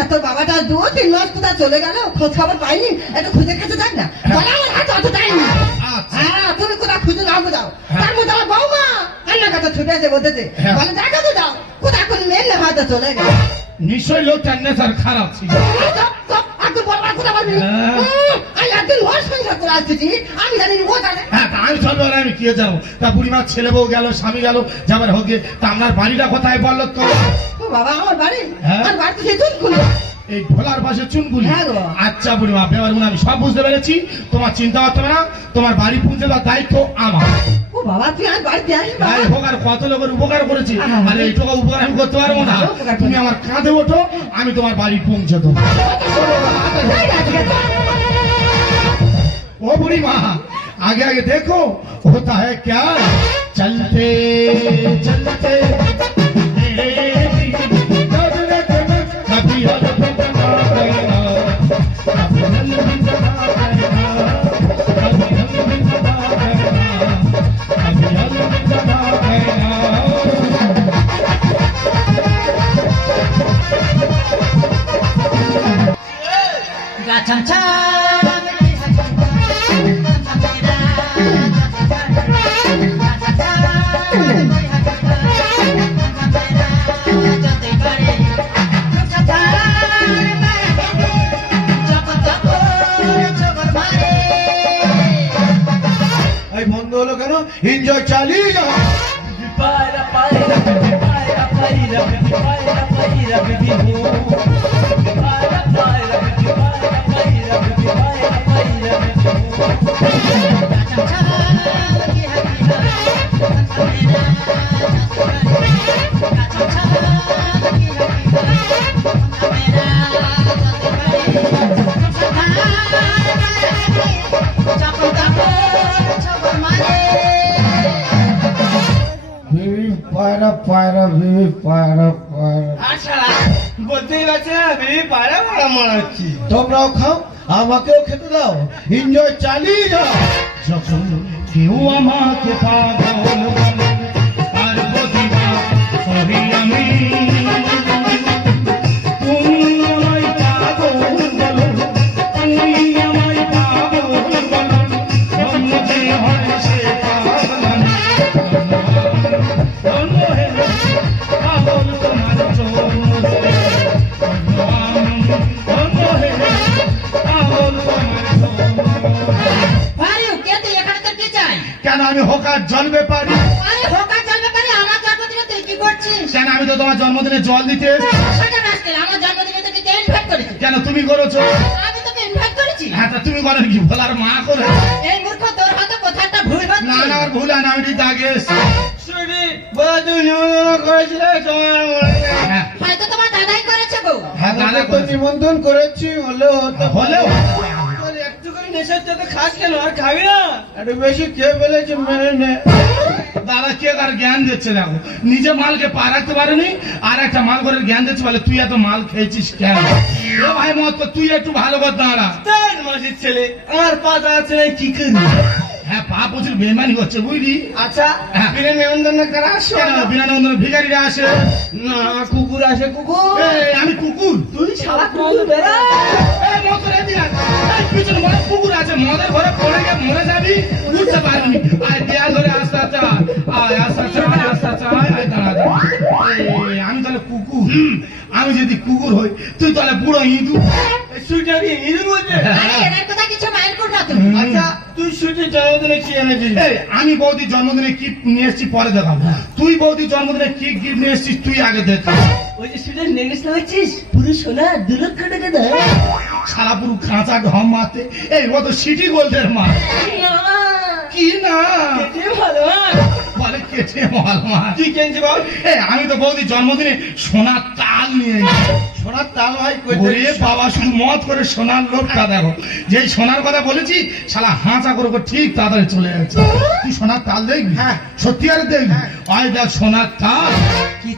না তোর বাবাটা দু তিন মাস কোথায় চলে গেল খোঁজ খবর পাইনি একটু খুঁজে খেতে যাক না বলে আমার হাতে অত টাইম নেই। আচ্ছা। হ্যাঁ তুমি কোথায় খুঁজে নাও যাও হ্যাঁ। তার মধ্যে আমার বৌমা কান্নার কাছে ছুটে বলতেছে হ্যাঁ। বলে দেখা তো যাও কোথায় কোন মেয়ে না হয়তো চলে গেল নিশ্চয়ই লোকটার নেশার খারাপ ছিল কথা বলবি। হ্যাঁ। আমি একদিন ওর সংসার করে আসতেছি আমি জানি ও জানে হ্যাঁ আমি চলবে আমি কে যাব তা বুড়িমার ছেলে বউ গেল স্বামী গেল যাবার হোক। তা আপনার বাড়িটা কোথায় বলল তো বাবা আমার বাড়ি হ্যাঁ। আর বাড়িতে সে তুই খুলে এই ভোলার পাশে চুনগুলি হ্যাঁ গো। আচ্ছা বুড়িমা ব্যাপার আমি সব বুঝতে পেরেছি তোমার চিন্তা করতে হবে না তোমার বাড়ি পৌঁছে দেওয়ার দায়িত্ব আমার ও বাবা তুই আর বাড়িতে আসবি বাবা? ভাই হোক আর কত লোকের উপকার করেছি হ্যাঁ। আর এইটুকু উপকার আমি করতে পারবো না ভালো উপকার তুমি করেছি। আমার কাঁধে ওঠো আমি তোমার বাড়ি পৌঁছে দেবো ঠিক আছে, ঠিক আছে। ओ बुढ़ी माँ आगे आगे देखो होता है क्या चलते चलते happy, happy. Indio Chalilla. Para, para, পায়রা বিবি পায়রা পায়রা। আচ্ছা বলতেই পারছি বিবি পায়রা মারা তোমরাও খাও আমাকেও খেতে দাও। এনজয় চালিয়ে যাও। যখন কেউ আমাকে পাগল বলে আর প্রতিভা আমি আমি হোকার জলবে আরে, হোকার জন্ম করে আমার জন্মদিনে তুই কি করছিস? কেন আমি তো তোমার জন্মদিনে জল দিতে সেটা আমার জন্মদিনে কে? কেন তুমি করেছ? আমি তোকে invite করেছি। হ্যাঁ তা তুমি করেন কি? ভোলার মা করে। এই মূর্খ, তোর হয়তো কোথাও ভুল হচ্ছে। না না আমার ভুল না আমি ঠিক আগে শুনি বলা নিমন্ত্রণ করেছিলে তোমার মনে হ্যাঁ। হয়তো তোমার দাদাই করেছে গো। হ্যাঁ দাদা নিমন্ত্রণ করেছি তোর একটুখানি নেশার খাস কেন? আর খাবি না? একটু বেশি খেয়ে ফেলেছে মেনে নে। দাদা কে কার জ্ঞান দিচ্ছে দেখো? নিজে মালকে পা রাখতে পারেনি আর একটা মাল করে জ্ঞান দিচ্ছে বলে তুই এত মাল খেয়েছিস কেন? ভাই মত তুই একটু ভালো কর দাঁড়া। ছেলে আমার পাতা আছে না কি করি হ্যাঁ পা প্রচুর বেমানি হচ্ছে বুঝলি? আচ্ছা হ্যাঁ। বিনা নিমন্ত্রণ কারা আসো। কেন? বিনানন্দন ভিখারিরা আসে? না কুকুর আসে কুকুর। আমি কুকুর। তুই সারা কুকুর বেড়া এই মদের এদিকে আয়। এই পিছনে বড় পুকুর আছে। মদের ঘরে পড়ে গিয়ে মরে যাবি বুঝতে পারবি। আয় দেয়াল ধরে আস্তে আস্তে আয়। আয় আস্তে আস্তে আয় আস্তে আস্তে আয়। আয় দাঁড়া দাঁড়া। আমি তাহলে কুকুর। আমি যদি কুকুর হই তুই তাহলে বুড়ো ইঁদুর। সুইটারি ইঁদুর আরে, এদের কথা কিছু mind করো না তুমি। আচ্ছা তুই সুইটি জন্মদিনে কি এনেছিস? আমি বৌদির জন্মদিনে কি নিয়ে এসেছি পরে দেখাবো। তুই বৌদির জন্মদিনে কি গিফট নিয়ে এসেছিস তুই আগে দেখ ওই যে পুরো সোনা দু লক্ষ টাকা দেয় সারা পুরো খাঁচা ঢম মারতে। এই ও তো সিটি গোল্ডের মা। কি না? কেটে ভালো হ্যাঁ? বলে কেটে মাল মা। কি কিনছি বল এই, আমি তো বৌদির জন্মদিনে সোনার তাল নিয়ে এসেছি। সোনার তাল ভাই ওরে বাবা শুধু মত করে সোনার লোকটা দেখো? যেই সোনার কথা বলেছি শালা হাঁচা করে করে ঠিক তাড়াতাড়ি চলে যাচ্ছে। তুই সোনার তাল দেখবি? হ্যাঁ। সত্যি আর দেখবি? আয় দেখ সোনার তাল। কি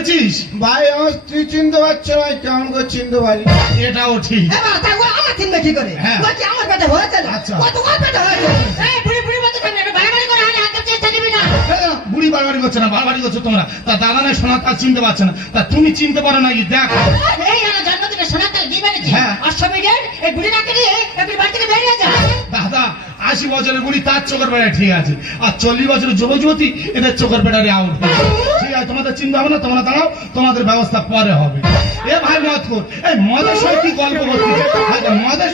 ভাই আমার তুই চিনতে পারছ না কেমন করে চিনতে পারি এটাও ঠিক আমার চিনবে কি করে? হ্যাঁ। আমার পেটে হয়েছে না? আচ্ছা। পেটে হয়েছে। বুড়ি হ্যাঁ, করছে না বাড়াবাড়ি করছ তোমরা তা দাদা নাই সোনা চিনতে পারছে না তা তুমি চিনতে পারো নাকি দেখো এই আমার জন্মদিনে সোনার তাল দিয়ে বেড়েছি হ্যাঁ। অষ্টমীদের এই বুড়ি নাকে নিয়ে বাড়ি থেকে বেরিয়ে আশি বছরের বুড়ি তার চোখের বেড়ায় ঠিক আছে। আর চল্লিশ বছরের যুব যুবতী এদের চোখের বেড়ারে আউট ঠিক আছে তোমাদের চিন্তা হবে না তোমরা দাঁড়াও তোমাদের ব্যবস্থা পরে হবে। এ ভাই মত কর এই মদের সঙ্গে কি গল্প করছি মদের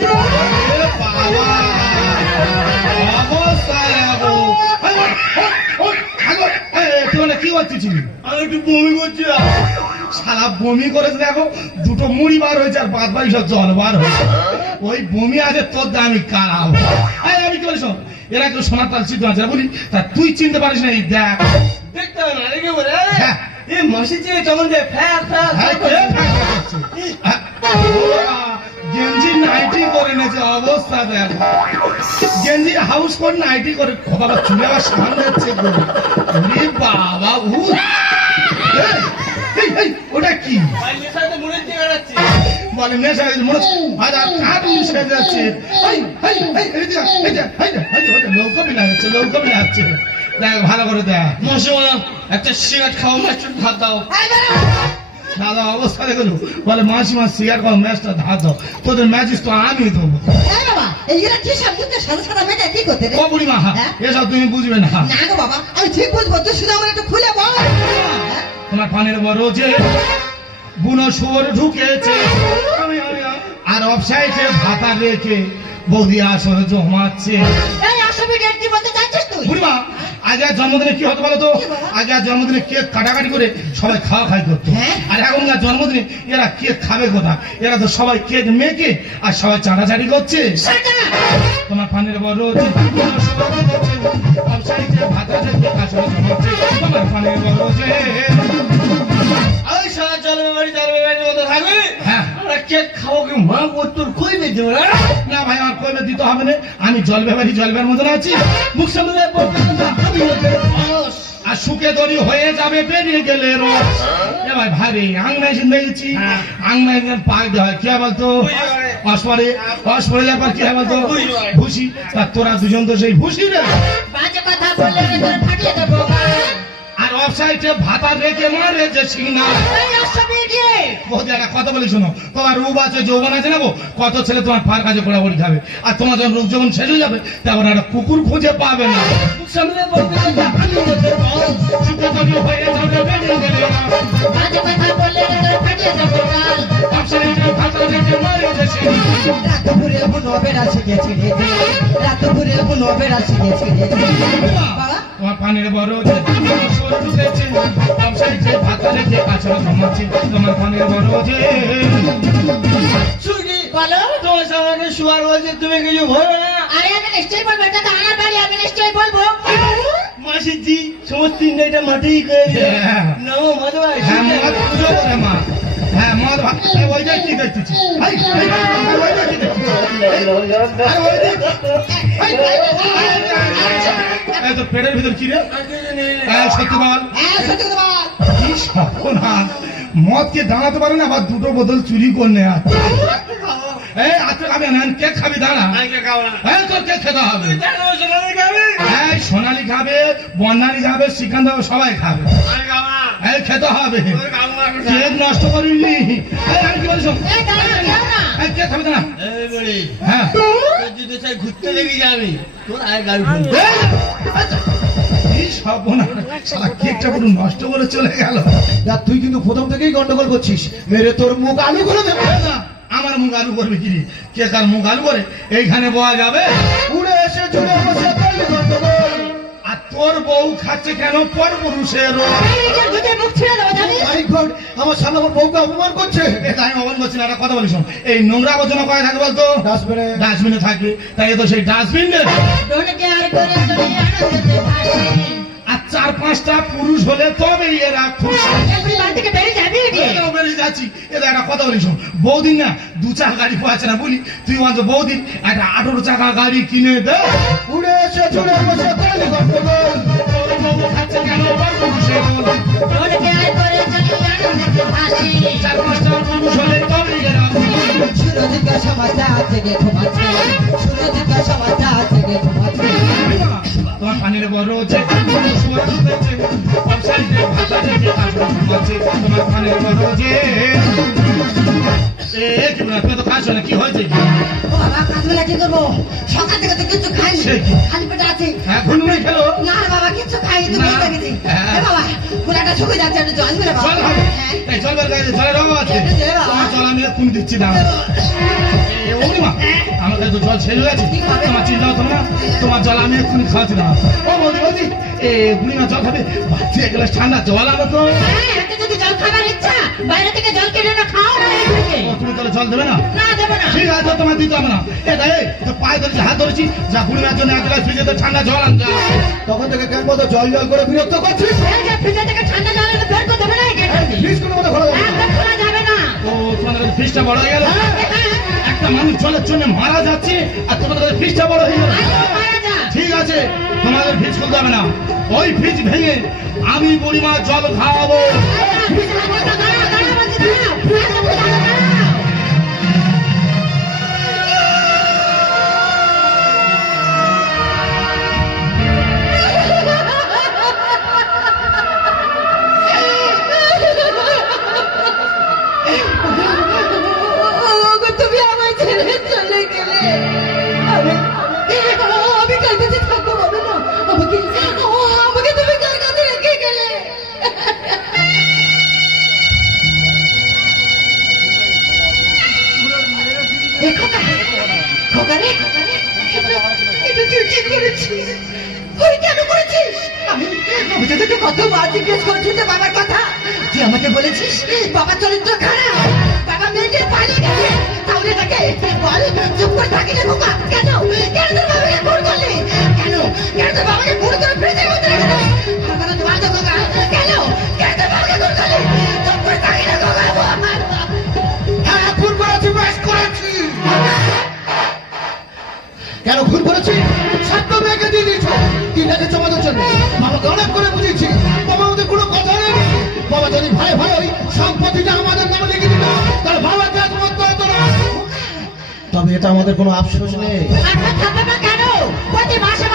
ওখানে কি করতেছিলি আমি একটু বমি করছিলাম। সারা বমি করেছে দেখো দুটো মুড়ি বার হয়েছে আর বাদ বাকি সব জল বার হয়েছে। ওই বমি আছে তোর দামি কারাও এই, আমি কি বলি শোন, এরা কেউ সোনার তাল চিনতে না বলি? তা তুই চিনতে পারিস না এই দেখ। দেখতে হবে না রেগে বলে? হ্যাঁ। এই মাসি চেয়ে কেমন যে ফ্যাক ফ্যাক হ্যাঁ, গেঞ্জি নাইটি করে নেছে অবস্থা দেখ। গেঞ্জি হাউস কোট নাইটি করে বাবা চুলে আবার সামনে। ওরে বাবা উ ওটা কি? মনে দিয়ে বেড়াচ্ছে। বলে হয়েছে মনে হচ্ছে হাজার কাঠ মিশে যাচ্ছে এই, এই, এই, এই যে, এই যে, যে, যে, দেখ ভালো করে দেখ। মশলা একটা সিগারেট খাওয়া মাস্টার ভাত দাও। দাদা অবস্থা দেখল বলে মাসি মাস সিগার কর ম্যাচটা ধার দাও। তোদের ম্যাচিস তো আমি দেবো। হ্যাঁ? এসব তুমি বুঝবে না। না বাবা, আমি ঠিক বুঝব, তুই শুধু আমার একটু খুলে বল। হ্যাঁ? তোমার পানের বড় যে বুনো শুয়োর ঢুকেছে। আর অফসাইডে ভাতা রেখে বৌদি আসরে জমাচ্ছে। বুড়িমা জন্মদিনে কি হতো বলো? তো আজ জন্মদিনে কেক কাটাকাটি করে সবাই খাওয়া খাই করতো। হ্যাঁ? আর এখনকার জন্মদিনে এরা কেক খাবে কোথা এরা তো সবাই কেক মেখে আর সবাই চাঁদাচাড়ি করছে। তোমার পানের বড় ভাতা রেখে আসরে জমাচ্ছে। তোমার পানের বড় থাকবে? হ্যাঁ। আমরা কেক খাব কি? মা তোর কই দিতে না ভাই আমার কইবে দিতে হবে না। আমি জল ব্যবহারী জল ব্যবহার মতন আছি মুখ সামনে আর সুখে দড়ি হয়ে যাবে বেরিয়ে গেলে রস। ভারী গেছি হ্যাঁ। আংনাই পাক দেওয়া হয় কি বলতো। অসপরে অসপরে কি হয় বলতো? ভুসি তোরা দুজন তো সেই ভুসি রে। বাজে কথা বললে ফাটিয়ে দেবো। আর ভাতা রেখে মারে যে একটা কথা বলি শোনো তোমার রূপ আছে যৌবন আছে না গো কত ছেলে তোমার পার কাজে গোড়াগড়ি খাবে আর তোমার যখন রূপ যখন শেষ হয়ে যাবে তখন একটা কুকুর খুঁজে পাবে না মুখ সামনে পড়বে না আমি হচ্ছে মানুষ সুখে দড়ি হয়ে যাবে বেরিয়ে গেলে রস বাজে কথা বললে রে ফাটিয়ে দেবো গাল অফসাইডে ভাতা রেখে মারে যে সিগনাল রাত ভরে বুনো বেড়া শিখেছি রে রাত ভরে বুনো বেড়া শিখেছি রে বাবা পানির বড় যে ভাতা রেখে তোমার পানির বড় যে ছুটি বলো। তোমার সামনে শুয়ার বলছে তুমি কিছু ভরবে না। আরে আমি নিশ্চয়ই বলব এটা তো আমার বাড়ি আমি নিশ্চয়ই বলব। মাসি জি সমস্ত তিনটা মাটিই করে হ্যাঁ। হ্যাঁ মা। কি দেখতেছি কি পেটের ভিতর কি রে? হ্যাঁ কি মদকে দাঁড়াতে পারে না আবার দুটো বোতল চুরি করলে আচ্ছা খাবি না কেক খাবি দাঁড়া। হ্যাঁ তোর কেক খেতে হবে। জানো সোনালি খাবে বন্যালি খাবে শ্রীকান্ত সবাই খাবে। খেতে হবে। তোর কেক নষ্ট করিনি। আমি কি বলছো? এই দাঁড়া কেউ না এই কেক খাবে না হ্যাঁ। যদি চাই ঘুরতে দেখি যাবি তোর আয় গাড়ি ফোন এই। এই সর্বনাশ, শালা কেকটা পুরো নষ্ট করে চলে গেল। তুই কিন্তু প্রথম থেকেই গন্ডগোল করছিস। মেরে তোর মুখ আলু করে দেবে। না, আমার মুখ আলু করবে কি কে আর মুখ আলু করে? এইখানে বয়া যাবে? উড়ে এসে জুড়ে বসে তোর বউ খাচ্ছে কেন? পর পুরুষের এই নিজের দুধে মুখ ছিঁড়ে দেবো জানিস মাই গড আমার সামনে আমার বউকে অপমান করছে। আমি অবান করছি না একটা কথা বলি শোন। এই নোংরা আবর্জনা কয় থাকে বলতো? ডাস্টবিনে ডাস্টবিনে থাকে। তাই তো সেই ডাস্টবিন আর চার পাঁচটা পুরুষ হলে তবে এরা খুশি। থেকে যাচ্ছি এটা একটা কথা বলি শোন। বৌদিন না দু চাকা গাড়ি পাচ্ছে না বলি তুই বলতো বৌদিন একটা আঠারো চাকা গাড়ি কিনে দে। উড়ে এসে বসে গন্ডগোল পর পুরুষের তোমার পানির বড় ঘুমাচ্ছে তোমার পানির বড় হচ্ছে এ কি বলে তো খাচ্ছ না কি হয়েছে কি? ও বাবা কাজবেলা কি করব? সকাল থেকে তো কিছু খাইনি। খালি পেটে আছি। ঘুমে খেলো? না রে বাবা কিছু খাইনি তো না। গেছি। এ বাবা কুলাটা শুকে যাচ্ছে একটু জল মেরে বাবা। জল হবে এই জল বের গায়ে জলের রঙ আছে। একটু দে বাবা। তোমার জল আমি তুমি দিচ্ছি দাম এ, ওরে মা, আমার কাছে জল ছেড়ে গেছে। তোমার চিন্তা হতো না। তোমার জল আমি এক্ষুনি খাওয়াচ্ছি না ও বৌদি বৌদি এ বুড়িমা জল খাবে? বাচ্চা এক গ্লাস ঠান্ডা জল আনো তো। হ্যাঁ, যদি জল খাবার ইচ্ছা বাইরে থেকে জল কিনে না খাও না তুমি তাহলে জল দেবে না? না দেবো না। ঠিক আছে তোমার দিতে হবে না। এ দাঁড়ে তো পায়ে ধরেছি হাত ধরেছি যা বুড়িমার জন্য এক গ্লাস ফ্রিজে তো ঠান্ডা জল আন তখন থেকে কেন মতো জল জল করে বিরক্ত করছিস? ফ্রিজে থেকে ঠান্ডা জল এনে বের করে দেবে না এই কোনো মতো খোলা যাবে না। একদম খোলা যাবে না। ও তোমাদের ফ্রিজটা বড় হয়ে গেল? একটা মানুষ জলের জন্য মারা যাচ্ছে আর তোমাদের ফ্রিজটা বড় হয়ে গেল। ঠিক আছে তোমাদের ফ্রিজ খুলতে হবে না। ওই ফ্রিজ ভেঙে আমি বুড়িমা জল খাওয়াবো। আমি তো তোকে কতবার জিজ্ঞেস করছি তো বাবার কথা তুই আমাকে বলেছিস বাবার চরিত্র খারাপ বাবা মেয়েকে পালিয়ে গেছে তাহলে তাকে বল চুপ করে থাকি না খোকা কেন কেন? তোর বাবাকে খুন করলি কেন কেন তোর বাবাকে খুন করে ফ্রিজের মধ্যে রেখে দিলি আমার কথা তোমার তো খোকা কেন? কেন তোর বাবাকে কেন খুন করেছি? সত্য মেয়েকে দিয়ে দিয়েছ। কি দেখেছ আমাদের জন্য? বাবাকে অনেক করে বুঝিয়েছি। বাবা আমাদের কোনো কথা নেই বাবা যদি ভাই ভাই ওই সম্পত্তিটা আমাদের নামে লিখে দিত। তাহলে বাবাকে আত্মহত্যা হতো না। তবে এটা আমাদের কোনো আফসোস নেই। কেন? প্রতি মাসে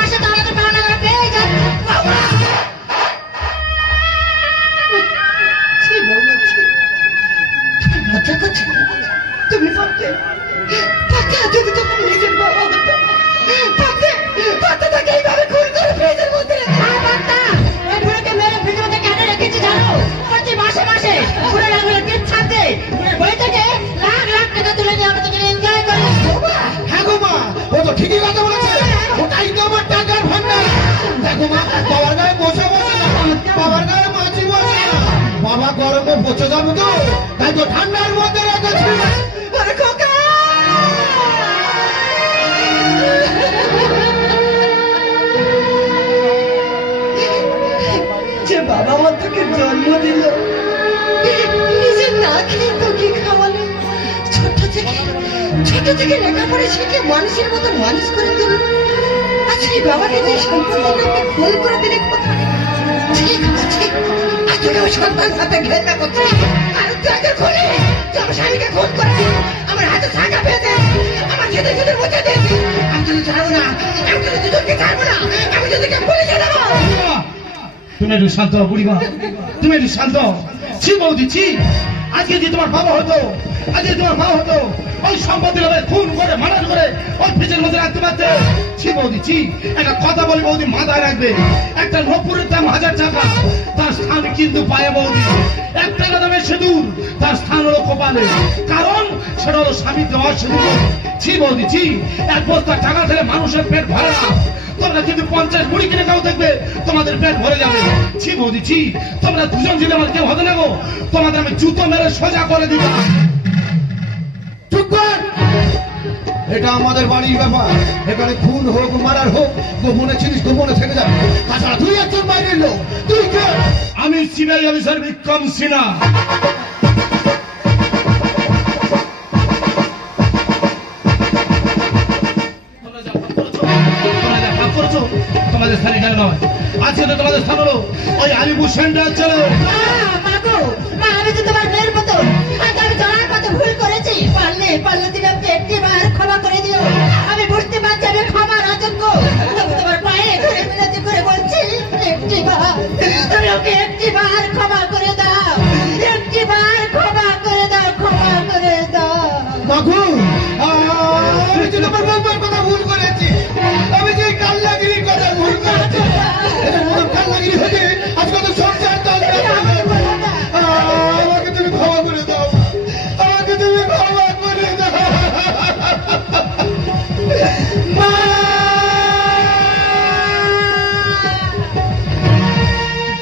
তো তুমি পারতে যদি তোমার বাবা আমার তোকে জন্ম দিল। নিজে না খেয়ে তোকে খাওয়ালো। ছোট থেকে ছোট থেকে লেখাপড়া শিখে মানুষের মতো মানুষ করে দিল। বাবাকে যে করে দিলে কোথায়? আর স্বামীকে করে আমার আমার খেতে আমি যদি আমি যদি আমি দেবো বুড়িমা, তুমি একটু শান্ত বুড়িমা। তুমি একটু শান্ত ছি বৌদি, ছি। আজকে যে তোমার বাবা হতো, আজকে তোমার মা হতো, ওই সম্পত্তি খুন করে মারান করে, ওই ফ্রিজের মধ্যে রাখতে পারতে। ছি বৌদি, ছি। একটা কথা বলি বৌদি, মাথায় রাখবে। একটা নপুরের দাম হাজার টাকা। তার স্থান কিন্তু পায়ে বৌদি। এক টাকা দামের সিঁদুর তার স্থান হলো কপালে। কারণ সেটা হলো স্বামী দেওয়ার ছি বৌদি, ছি। এক বস্তা টাকা খেলে মানুষের পেট ভরে। তোমরা কিন্তু পঞ্চাশ মুড়ি কিনে খাও দেখবে, তোমাদের পেট ভরে যাবে। ছি বৌদি, ছি, তোমরা দুজন যদি আমার কেউ হবে না তোমাদের আমি জুতো মেরে সোজা করে দিব এটা আমাদের বাড়ির ব্যাপার। এখানে খুন হোক, মারার হোক, গোপনে ছিলিস, গোপনে থেকে যাবে। তাছাড়া তুই একজন বাইরের লোক। তুই আমি সিবিআই অফিসার বিক্রম সিনহা। জায়গা নয়। আজকে তো তোমাদের স্থান হলো। ওই আমি বুসেনটা চলো আমি তো তোমার মেয়ের মতো। আমি জড়ার মতো ভুল করেছি। পারলে পারলে তুমি আমাকে একটিবার ক্ষমা করে দিও।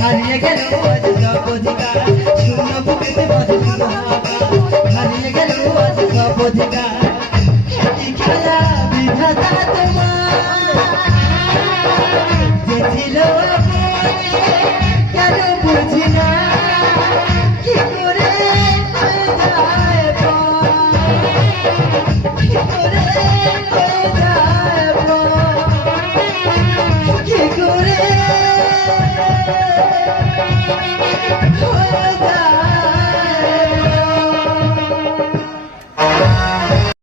হারিয়ে গেল অধিকার শূন্য বুকেতে বাজে